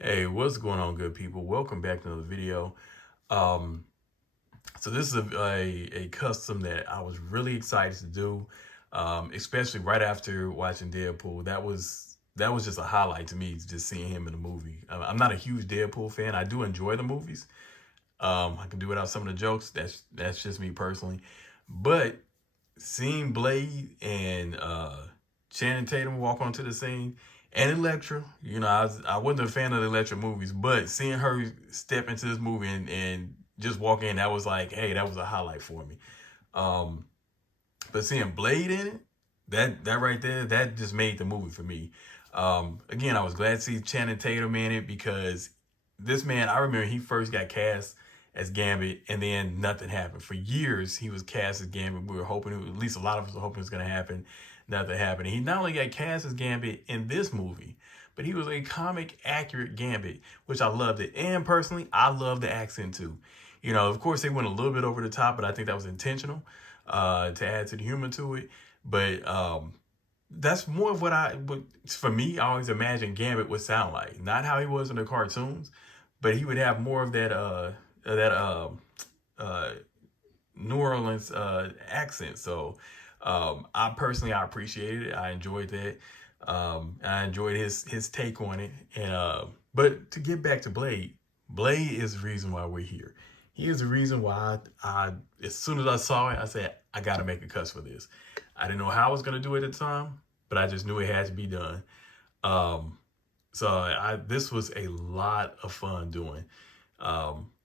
Hey, what's going on, good people? Welcome back to another video. Um, so this is a custom that I was really excited to do, especially right after watching Deadpool. That was just a highlight to me, just seeing him in the movie. I'm not a huge Deadpool fan. I do enjoy the movies. I can do without some of the jokes. That's just me personally. But seeing Blade and Channing Tatum walk onto the scene and Elektra, I wasn't a fan of the Elektra movies, but seeing her step into this movie and just walk in, that was like, hey, that was a highlight for me. Um, but seeing Blade in it, that right there, that just made the movie for me. Again, I was glad to see Channing Tatum in it because this man, I remember he first got cast as Gambit, and then nothing happened. For years, he was cast as Gambit. We were hoping, at least a lot of us were hoping it was going to happen. Nothing happened. And he not only got cast as Gambit in this movie, but he was a comic accurate Gambit, which I loved it. And personally, I love the accent too. Of course, they went a little bit over the top, but I think that was intentional to add to the humor to it. But that's more of for me, I always imagined Gambit would sound like. Not how he was in the cartoons, but he would have more of that uh, New Orleans accent. So I appreciated it. I enjoyed that. I enjoyed his take on it. And but to get back to Blade, Blade is the reason why we're here. He is the reason why I as soon as I saw it, I said I got to make a cuss for this. I didn't know how I was gonna do it at the time, but I just knew it had to be done. Um, so this was a lot of fun doing.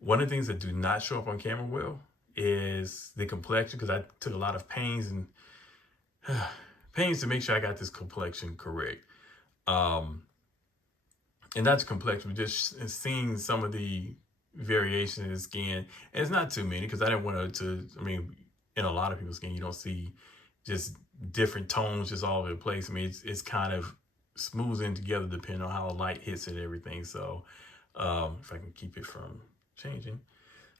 One of the things that do not show up on camera well is the complexion, because I took a lot of pains and pains to make sure I got this complexion correct. Um, and not the complexion, but just seeing some of the variation in the skin. And it's not too many because I didn't want to. I mean, in a lot of people's skin, you don't see just different tones just all over the place. I mean, it's kind of smoothing together depending on how the light hits it and everything. So if I can keep it from changing.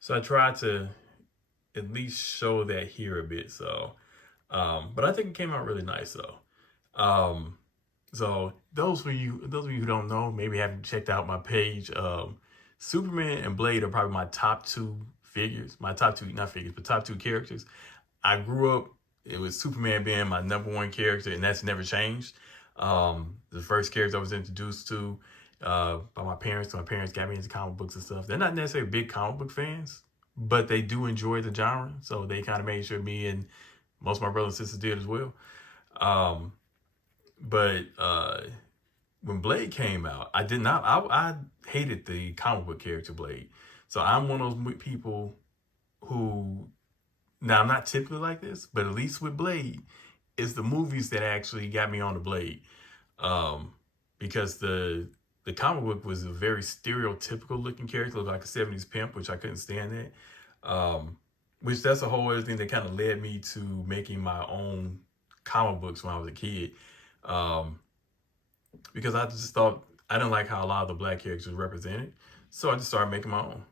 So I tried to at least show that here a bit. So, but I think it came out really nice though. So those of you who don't know, maybe haven't checked out my page. Superman and Blade are probably my top two figures. My top two, not figures, but top two characters. I grew up. It was Superman being my number one character, and that's never changed. The first character I was introduced to by my parents. So my parents got me into comic books and stuff. They're not necessarily big comic book fans, but they do enjoy the genre. So they kind of made sure me and most of my brothers and sisters did as well. Um, but when Blade came out, I did not. I hated the comic book character Blade. So I'm one of those people who. Now I'm not typically like this, but at least with Blade, it's the movies that actually got me on the Blade. Um, because the comic book was a very stereotypical looking character, looked like a 70s pimp, which I couldn't stand that. Which that's a whole other thing that kind of led me to making my own comic books when I was a kid. Um, because I just thought I didn't like how a lot of the black characters were represented. So I just started making my own.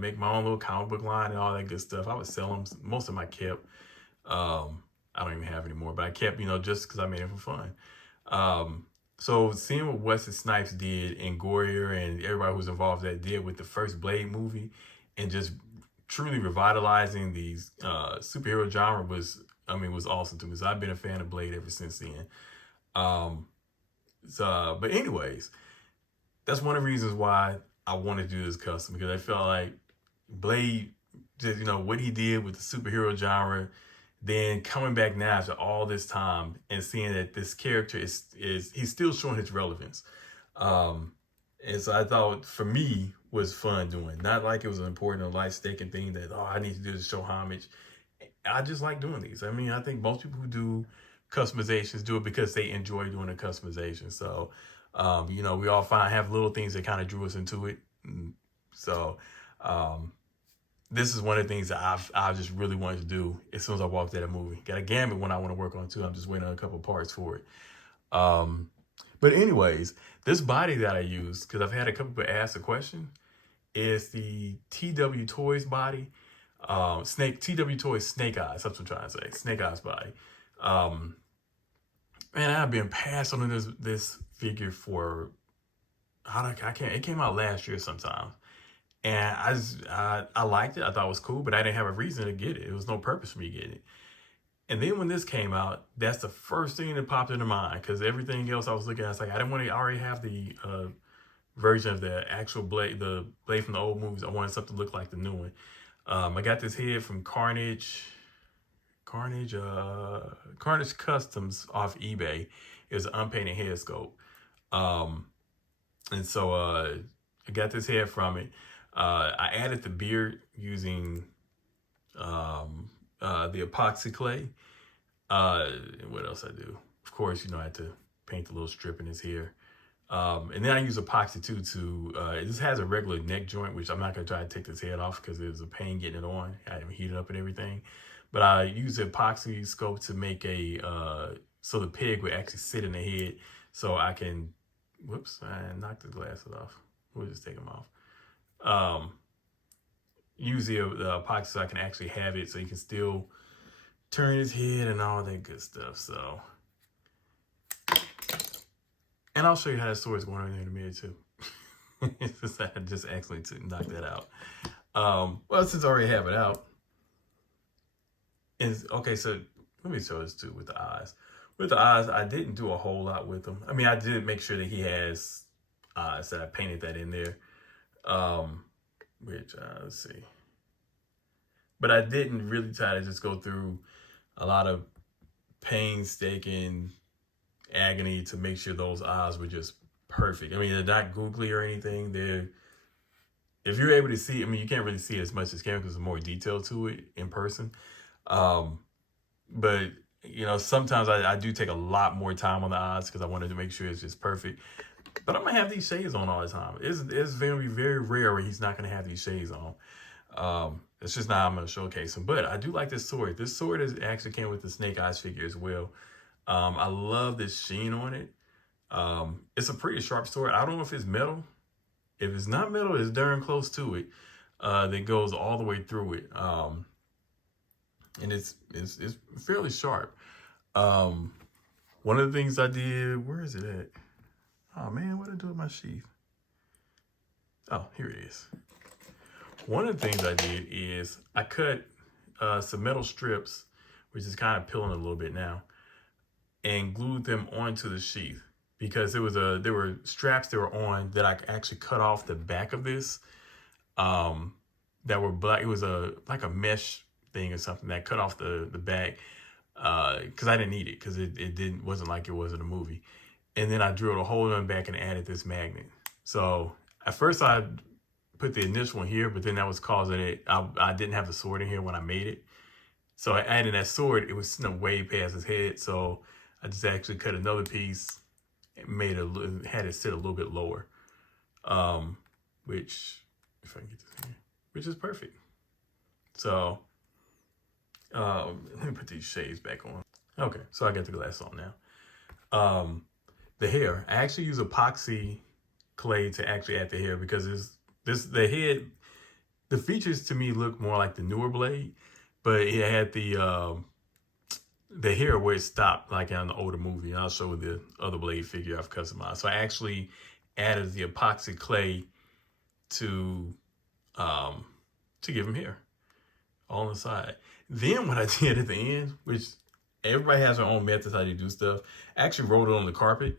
Make my own little comic book line and all that good stuff. I would sell them. Most of them I kept. I don't even have anymore, but I kept, just because I made it for fun. So seeing what Wesley Snipes did and Goyer and everybody who's involved that did with the first Blade movie and just truly revitalizing these superhero genre was awesome to me. So I've been a fan of Blade ever since then. Um, but anyways, that's one of the reasons why I wanted to do this custom, because I felt like Blade, just what he did with the superhero genre, then coming back now after all this time and seeing that this character is he's still showing his relevance. And so I thought for me was fun doing, not like it was an important or life staking thing that I need to do to show homage. I just like doing these. I mean, I think most people who do customizations do it because they enjoy doing the customization. So, we all have little things that kind of drew us into it. So, this is one of the things that I just really wanted to do as soon as I walked out of the movie. Got a Gambit one I want to work on too. I'm just waiting on a couple parts for it. But anyways, this body that I used, because I've had a couple people ask the question, is the TW Toys body. TW Toys Snake Eyes. That's what I'm trying to say. Snake Eyes body. Man, I've been passed on this figure for I can't. It came out last year sometime, and I liked it. I thought it was cool, but I didn't have a reason to get it. It was no purpose for me getting it. And then when this came out, that's the first thing that popped into mind because everything else I was looking at, I was like, I didn't want to already have the version of the actual blade, the blade from the old movies. I wanted something to look like the new one. I got this head from Carnage Customs off eBay. It was an unpainted head sculpt. And so I got this head from it. I added the beard using the epoxy clay. And what else I do? Of course, I had to paint the little strip in his hair. And then I use epoxy too this has a regular neck joint, which I'm not going to try to take this head off because it was a pain getting it on. I had to heat it up and everything. But I use the epoxy sculpt to make so the pig would actually sit in the head so I can, whoops, I knocked the glasses off. We'll just take them off. Use the epoxy so I can actually have it so you can still turn his head and all that good stuff. So, and I'll show you how that sword's going on in a minute too. I just accidentally knocked that out. Well, since I already have it out, okay, so let me show this too with the eyes. With the eyes, I didn't do a whole lot with them. I mean, I did make sure that he has eyes, so I painted that in there. Which, let's see. But I didn't really try to just go through a lot of painstaking agony to make sure those eyes were just perfect. I mean, they're not googly or anything. If you're able to see, I mean, you can't really see as much as camera because there's more detail to it in person. But sometimes I do take a lot more time on the eyes because I wanted to make sure it's just perfect. But I'm gonna have these shades on all the time. It's gonna be very rare where he's not gonna have these shades on. It's just not how I'm gonna showcase him. But I do like this sword. This sword actually came with the Snake Eyes figure as well. I love this sheen on it. It's a pretty sharp sword. I don't know if it's metal. If it's not metal, it's darn close to it. That goes all the way through it. And it's fairly sharp. One of the things I did, where is it at? Oh man, what did I do with my sheath? Oh, here it is. One of the things I did is I cut some metal strips, which is kind of peeling a little bit now, and glued them onto the sheath because there were straps that were on that I actually cut off the back of this that were black. It was like a mesh thing or something that cut off the back because I didn't need it because it wasn't like it was in a movie. And then I drilled a hole in the back and added this magnet. So at first I put the initial one here, but then that was causing it. I didn't have the sword in here when I made it. So I added that sword. It was sitting way past his head. So I just actually cut another piece and had it sit a little bit lower. Which, if I can get this here, which is perfect. So let me put these shades back on. Okay, so I got the glass on now. The hair, I actually use epoxy clay to actually add the hair because the head, the features to me look more like the newer blade, but it had the hair where it stopped like in the older movie. And I'll show the other blade figure I've customized. So I actually added the epoxy clay to give him hair all on the side. Then what I did at the end, which everybody has their own methods how they do stuff, I actually rolled it on the carpet.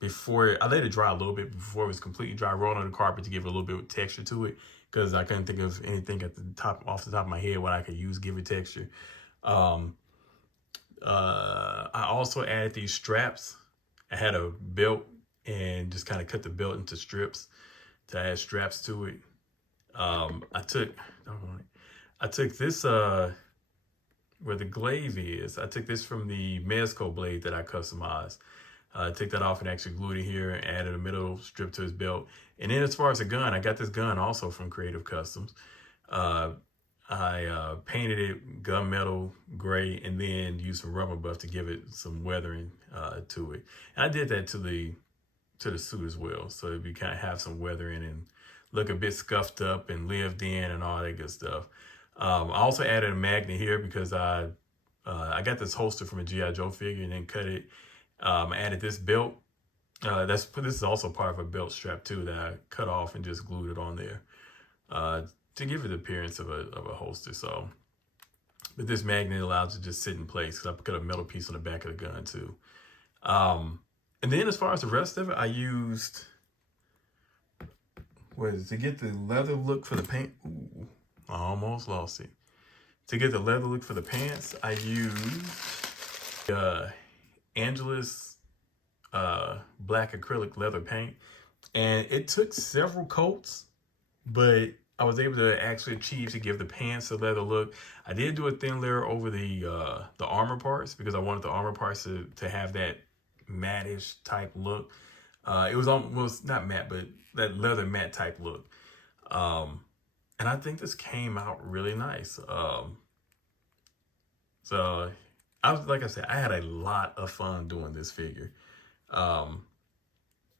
Before I let it dry a little bit before it was completely dry. I rolled on the carpet to give it a little bit of texture to it because I couldn't think of anything off the top of my head what I could use give it texture. I also added these straps. I had a belt and just kind of cut the belt into strips to add straps to it. I took this where the glaive is. I took this from the Mezco blade that I customized. Took that off and actually glued it here and added a middle strip to his belt. And then as far as the gun, I got this gun also from Creative Customs. I painted it gunmetal gray and then used some rubber buff to give it some weathering to it. And I did that to the suit as well. So it kind of have some weathering and look a bit scuffed up and lived in and all that good stuff. I also added a magnet here because I got this holster from a G.I. Joe figure and then cut it. I added this belt This is also part of a belt strap too that I cut off and just glued it on there to give it the appearance of a holster. So, but this magnet allows it to just sit in place because I put a metal piece on the back of the gun too. And then as far as the rest of it, I used to get the leather look for the pants. Ooh, I almost lost it. To get the leather look for the pants, I used Angela's black acrylic leather paint, and it took several coats, but I was able to actually achieve to give the pants a leather look. I did do a thin layer over the armor parts because I wanted the armor parts to have that matte-ish type look. It was almost not matte, but that leather matte type look. And I think this came out really nice. So like I said, I had a lot of fun doing this figure. Oh,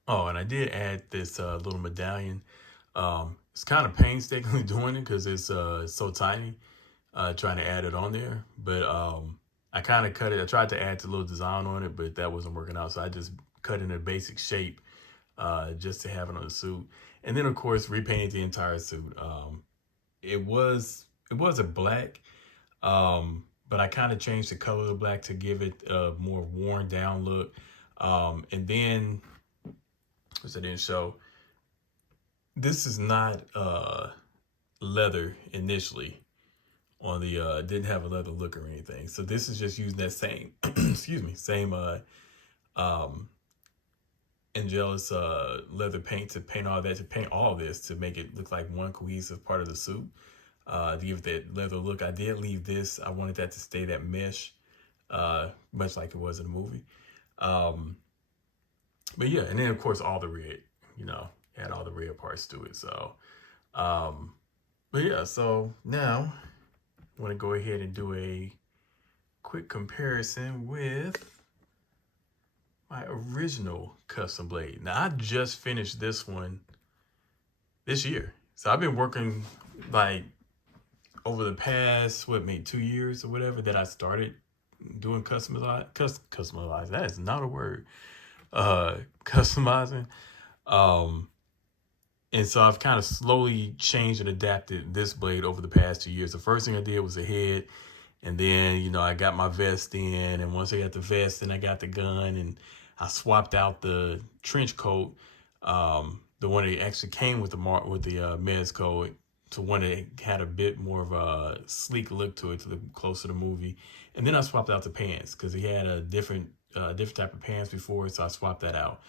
and I did add this little medallion. It's kind of painstakingly doing it because it's so tiny, trying to add it on there. But I kind of cut it. I tried to add a little design on it, but that wasn't working out. So I just cut it in a basic shape just to have it on the suit. And then, of course, repainted the entire suit. It was a black, but I kind of changed the color of the black to give it a more worn down look. And then, which I didn't show, this is not leather initially on the, didn't have a leather look or anything. So this is just using that same, excuse me, same Angela's leather paint to paint all that, to paint all this to make it look like one cohesive part of the suit. To give that leather look. I did leave this. I wanted that to stay that mesh, much like it was in the movie. But yeah, and then of course all the red, add all the red parts to it. So, but yeah, so now I want to go ahead and do a quick comparison with my original custom blade. Now I just finished this one this year. So I've been working like over the past, maybe 2 years or whatever that I started doing customizing. That is not a word. Customizing. And so I've kind of slowly changed and adapted this blade over the past 2 years. The first thing I did was the head. And then, I got my vest in. And once I got the vest, then I got the gun. And I swapped out the trench coat, the one that actually came with the Mez coat, to one that had a bit more of a sleek look to it, to the closer to the movie. And then I swapped out the pants because he had a different type of pants before, so I swapped that out.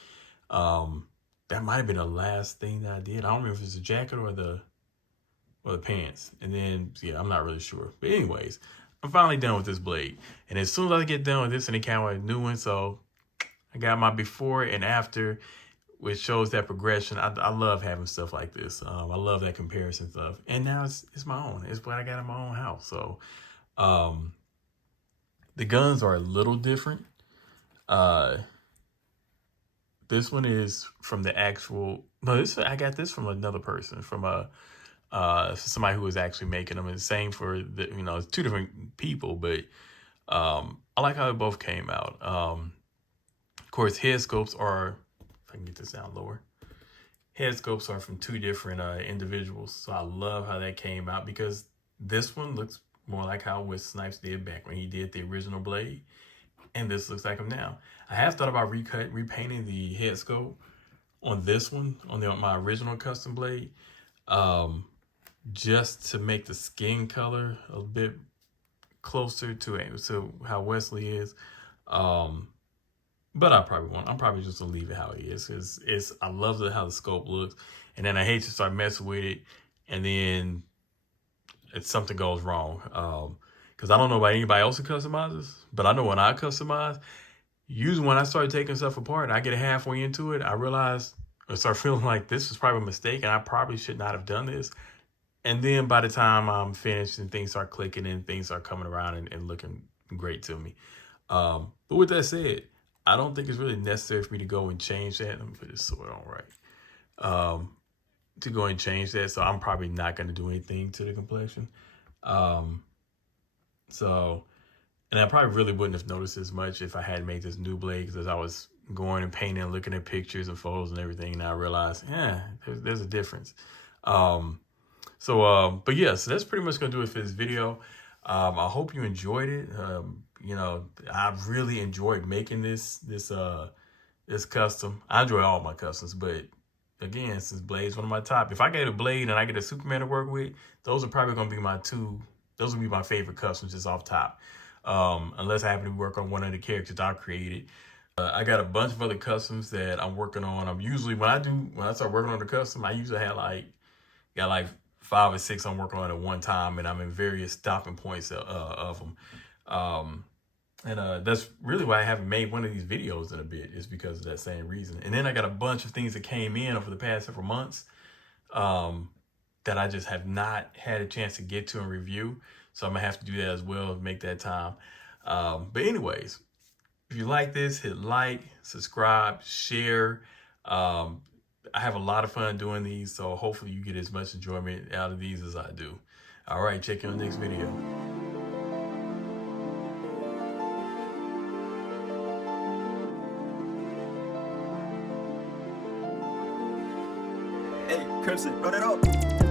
That might have been the last thing that I did. I don't remember if it's the jacket or the pants. And then, yeah, I'm not really sure. But anyways, I'm finally done with this blade. And as soon as I get done with this, and it came out a new one, so I got my before and after, which shows that progression. I love having stuff like this. I love that comparison stuff. And now it's my own. It's what I got in my own house. So the guns are a little different. This one is from the actual, I got this from another person, from somebody who was actually making them. And the same for it's two different people, but I like how they both came out. Of course, head sculpts are, if I can get this down lower, head sculpts are from two different individuals. So I love how that came out because this one looks more like how Wesley Snipes did back when he did the original blade. And this looks like him now. I have thought about repainting the head sculpt on this one, on my original custom blade, just to make the skin color a bit closer to how Wesley is. But I probably won't. I'm probably just gonna leave it how it is because I love how the sculpt looks, and then I hate to start messing with it, and then something goes wrong. Because I don't know about anybody else who customizes, but I know when I customize, usually when I start taking stuff apart and I get halfway into it, I realize I start feeling like this was probably a mistake and I probably should not have done this. And then by the time I'm finished and things start clicking and things start coming around and looking great to me. But with that said, I don't think it's really necessary for me to go and change that. Let me put this sword on right. To go and change that. So I'm probably not going to do anything to the complexion. So, and I probably really wouldn't have noticed as much if I had made this new blade because I was going and painting and looking at pictures and photos and everything. And I realized, yeah, there's a difference. But yeah, so that's pretty much gonna do it for this video. I hope you enjoyed it. You know, I've really enjoyed making this custom. I enjoy all my customs, but again, since Blade's one of my top, if I get a Blade and I get a Superman to work with, those are probably gonna be those will be my favorite customs just off top. Unless I happen to work on one of the characters I've created. I got a bunch of other customs that I'm working on. I'm usually, when I start working on the custom, I usually got like 5 or 6 I'm working on at one time, and I'm in various stopping points of them. That's really why I haven't made one of these videos in a bit, is because of that same reason. And then I got a bunch of things that came in over the past several months that I just have not had a chance to get to and review. So I'm gonna have to do that as well, make that time. But anyways, if you like this, hit like, subscribe, share. I have a lot of fun doing these, so hopefully you get as much enjoyment out of these as I do. All right, check you on the next video. Hey, Crimson, run it up.